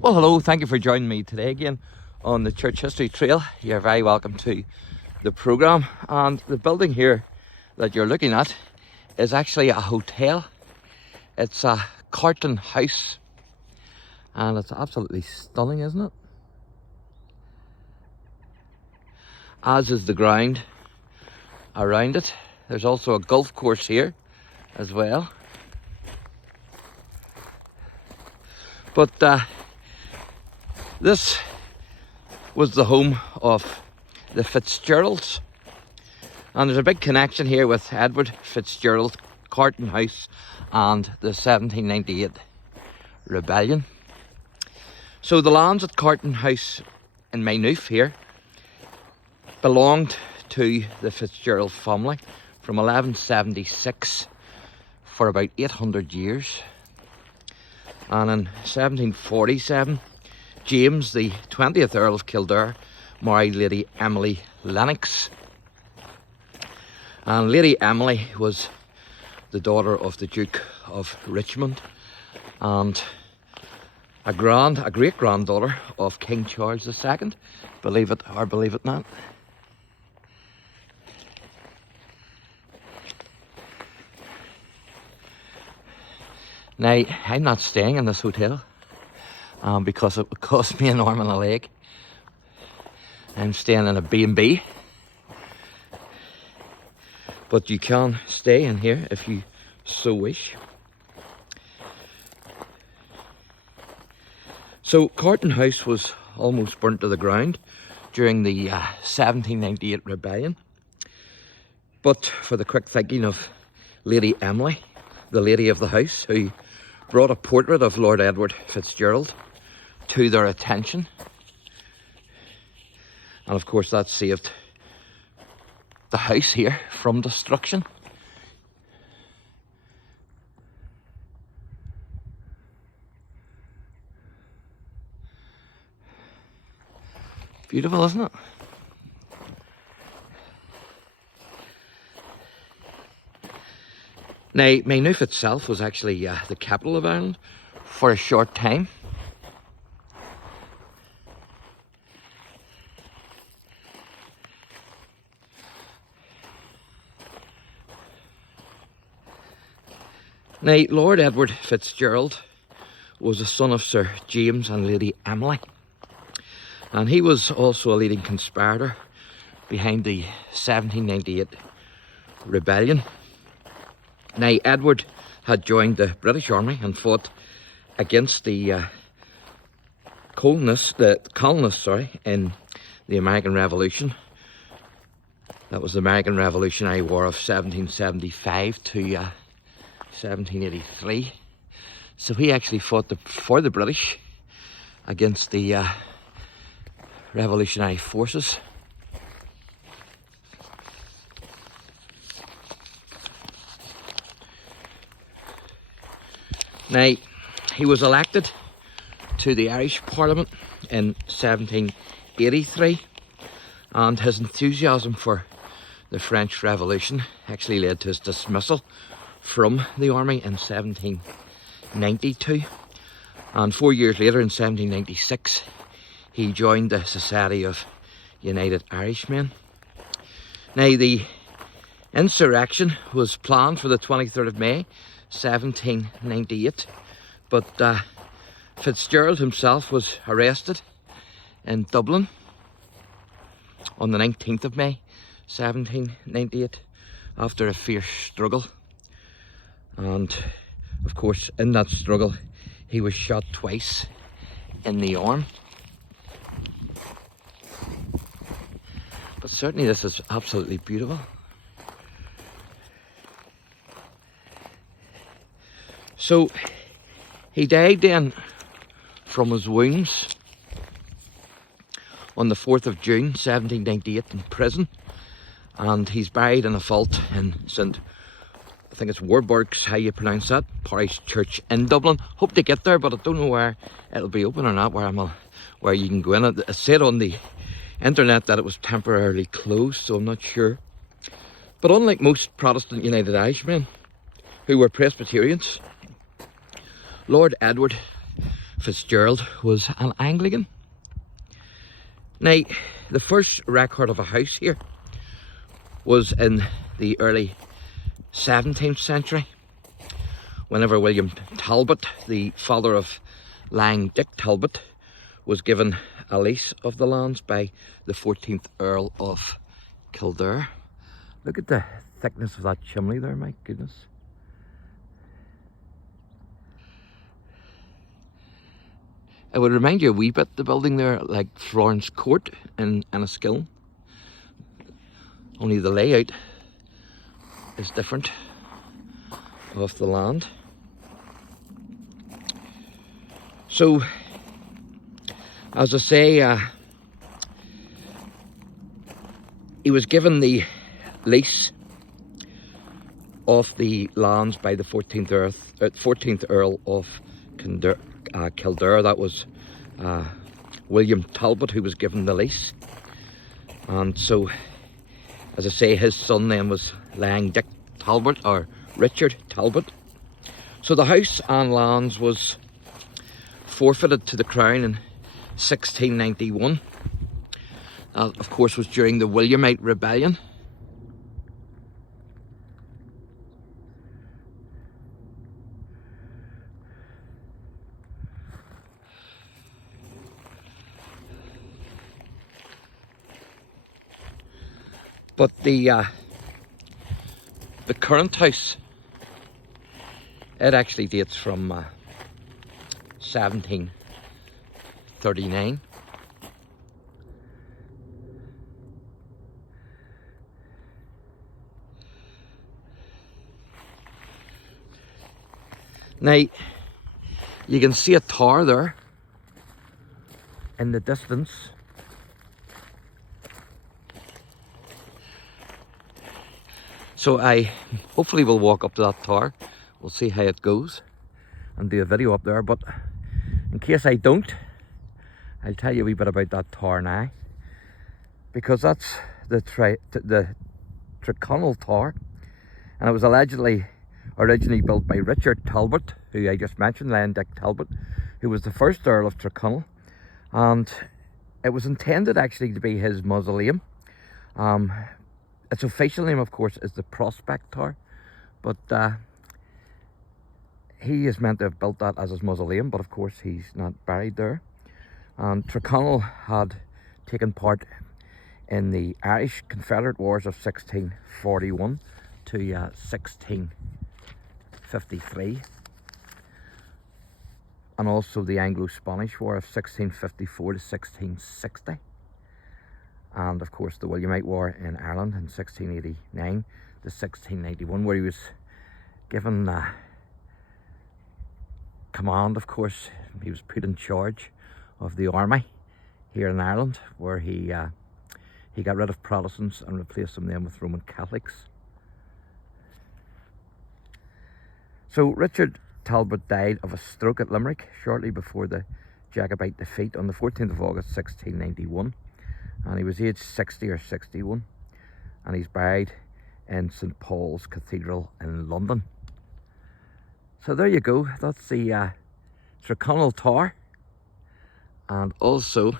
Well, hello, thank you for joining me today again on the Church History Trail. You're very welcome to the programme. And the building here that you're looking at is actually a hotel. It's a Carton house and it's absolutely stunning, isn't it? As is the ground around it. There's also a golf course here as well. But this was the home of the FITZGERALDs, and there's a big connection here with Edward FITZGERALD, Carton House and the 1798 rebellion. So the lands at Carton House in MAYNOOTH here belonged to the FITZGERALD family from 1176 for about 800 years. And in 1747, James, the 20th Earl of Kildare, married Lady Emily Lennox. And Lady Emily was the daughter of the Duke of Richmond and a great-granddaughter of King Charles II, believe it or believe it not. Now, I'm not staying in this hotel because it would cost me an arm and a leg. I'm staying in a B&B. But you can stay in here if you so wish. So, Carton House was almost burnt to the ground during the 1798 rebellion. But for the quick thinking of Lady Emily, the lady of the house, who brought a portrait of Lord Edward FITZGERALD to their attention. And of course that saved the house here from destruction. Beautiful, isn't it? Now, Maynooth itself was actually the capital of Ireland for a short time. Now, Lord Edward FITZGERALD was the son of Sir James and Lady Emily. And he was also a leading conspirator behind the 1798 rebellion. Now, Edward had joined the British Army and fought against the colonists in the American Revolution. That was the American Revolutionary War of 1775 to 1783. So he actually fought for the British against the revolutionary forces. Now, he was elected to the Irish Parliament in 1783, and his enthusiasm for the French Revolution actually led to his dismissal from the army in 1792. And 4 years later, in 1796, he joined the Society of United Irishmen. Now, the insurrection was planned for the 23rd of May, 1798, but FITZGERALD himself was arrested in Dublin on the 19th of May, 1798, after a fierce struggle. And of course, in that struggle, he was shot twice in the arm. But certainly this is absolutely beautiful. So he died then from his wounds on the 4th of June 1798 in prison, and he's buried in a vault in St. I think it's Warburg's, how you pronounce that, Parish Church in Dublin. Hope to get there, but I don't know where it'll be open or not, where you can go in. It said on the internet that it was temporarily closed, so I'm not sure. But unlike most Protestant United Irishmen who were Presbyterians, Lord Edward FITZGERALD was an Anglican. Now, the first record of a house here was in the early 17th century, whenever William Talbot, the father of Lang Dick Talbot, was given a lease of the lands by the 14th Earl of Kildare. Look at the thickness of that chimney there, my goodness. It would remind you a wee bit, the building there, like Florence Court in Enniskillen. Only the layout is different of the land. So, as I say, he was given the lease of the lands by the 14th Earl of Kildare. That was William Talbot who was given the lease. And so, as I say, his son then was Lang Dick Talbot, or Richard Talbot. So the house and lands was forfeited to the Crown in 1691. Of course, was during the Williamite Rebellion. But the current house, it actually dates from 1739. Now, you can see a tower there in the distance. So I hopefully will walk up to that tower. We'll see how it goes and do a video up there. But in case I don't, I'll tell you a wee bit about that tower now. Because that's the Tyrconnell Tower. And it was allegedly originally built by Richard Talbot, who I just mentioned, Lang Dick Talbot, who was the first Earl of Tyrconnell. And it was intended actually to be his mausoleum. Its official name, of course, is the Prospect Tower, but he is meant to have built that as his mausoleum, but of course he's not buried there. And Tyrconnell had taken part in the Irish Confederate Wars of 1641 to 1653, and also the Anglo-Spanish War of 1654 to 1660. And of course the Williamite War in Ireland in 1689 to 1691, where he was given command, of course. He was put in charge of the army here in Ireland, where he got rid of Protestants and replaced them then with Roman Catholics. So Richard Talbot died of a stroke at Limerick shortly before the Jacobite defeat on the 14th of August 1691. And he was aged 60 or 61, and he's buried in St Paul's Cathedral in London. So there you go, that's the Tyrconnell Tower, and also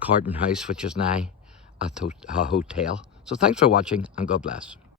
Carton House, which is now a hotel. So thanks for watching, and God bless.